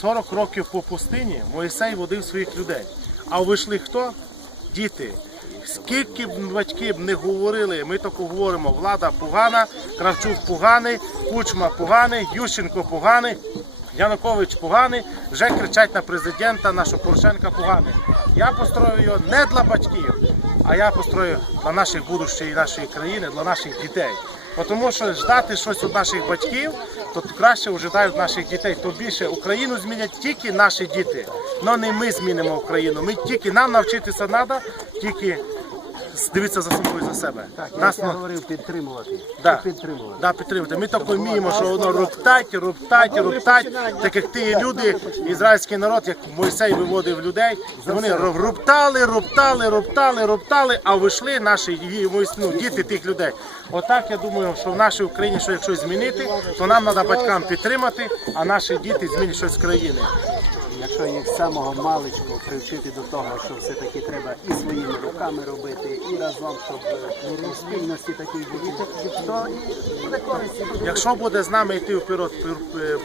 40 років по пустині Моїсей водив своїх людей. А вийшли хто? Діти. Скільки б батьки б не говорили, ми тако говоримо, влада погана, Кравчук поганий, Кучма поганий, Ющенко поганий, Янукович поганий, вже кричать на президента, нашого Порошенка поганий. Я построю його не для батьків, а я построю для наших будущих і нашої країни, для наших дітей. Тому що ждати щось від наших батьків, то краще ожидають наших дітей. То більше Україну змінять тільки наші діти. але не ми змінимо Україну. Ми тільки нам навчитися треба, тільки дивитися за собою за себе. Так, Нас, я ну, говорив, підтримувати. Да. Підтримувати. Да, підтримати. Ми так вміємо, що воно роптать, роптать, роптать, так як ті люди, ізраїльський народ, як Мойсей виводив людей, вони роптали, роптали, роптали, роптали, а вийшли наші ї- ну, діти тих людей. Отак я думаю, що в нашій Україні, що якщо змінити, то нам треба батькам підтримати, а наші діти змінять щось з країни. Якщо їх з самого маличку привчити до того, що все-таки треба і своїми руками робити, і разом, щоб е, у спільності такій бути, то і буде користь. Якщо буде з нами йти вперед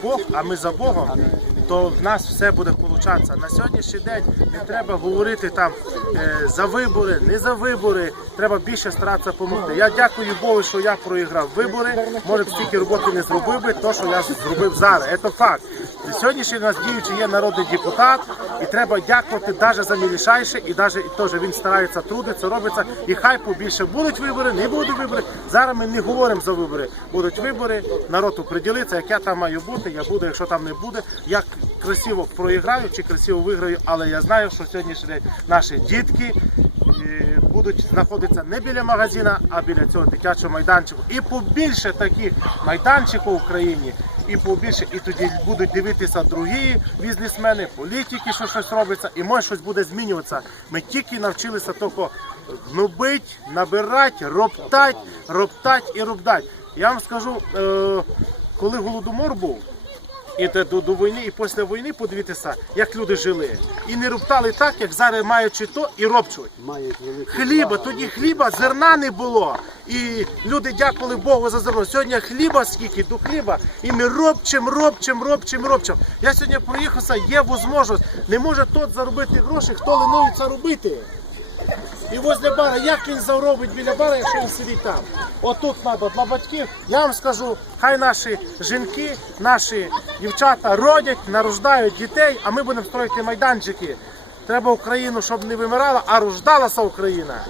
Бог, а ми за Богом, то в нас все буде получатися. На сьогоднішній день не треба говорити там е, за вибори, не за вибори. Треба більше старатися допомогти. Я дякую Богу, що я проіграв вибори. Може б стільки роботи не зробив би, то що я зробив зараз. Це факт. Сьогоднішній у нас діючий є народний депутат, і треба дякувати навіть за мілішайше, і навіть і теж він старається трудиться, робиться. І хай побільше будуть вибори, не будуть вибори. Зараз ми не говоримо за вибори. Будуть вибори, народ оприділиться, як я там маю бути, я буду, якщо там не буде. Я красиво проіграю чи красиво виграю, але я знаю, що сьогоднішній день наші дітки. Будуть знаходитися не біля магазина, а біля цього дитячого майданчику. І побільше таких майданчиків в Україні, і побільше, і тоді будуть дивитися другі бізнесмени, політики, що щось робиться, і може щось буде змінюватися. Ми тільки навчилися тільки гнобить, набирати, роптать, роптать і роптать. Я вам скажу, е, коли голодомор був. І до, до, до війни, і після війни подивитися, як люди жили. І не роптали так, як зараз маючи то, і робчуть. мають Хліба, тоді хліба, зерна не було. І люди дякували Богу за зерно. Сьогодні хліба скільки до хліба, і ми робчим, робчим, робчим, робчим. Я сьогодні проїхався, є можливість. Не може тот заробити гроші, хто ленується робити. І возле бара, як він заробить біля бара, якщо він сидить там? Отут треба для батьків. Я вам скажу, хай наші жінки, наші дівчата родять, нарождають дітей, а ми будемо строїти майданчики. Треба Україну, щоб не вимирала, а рождалася Україна.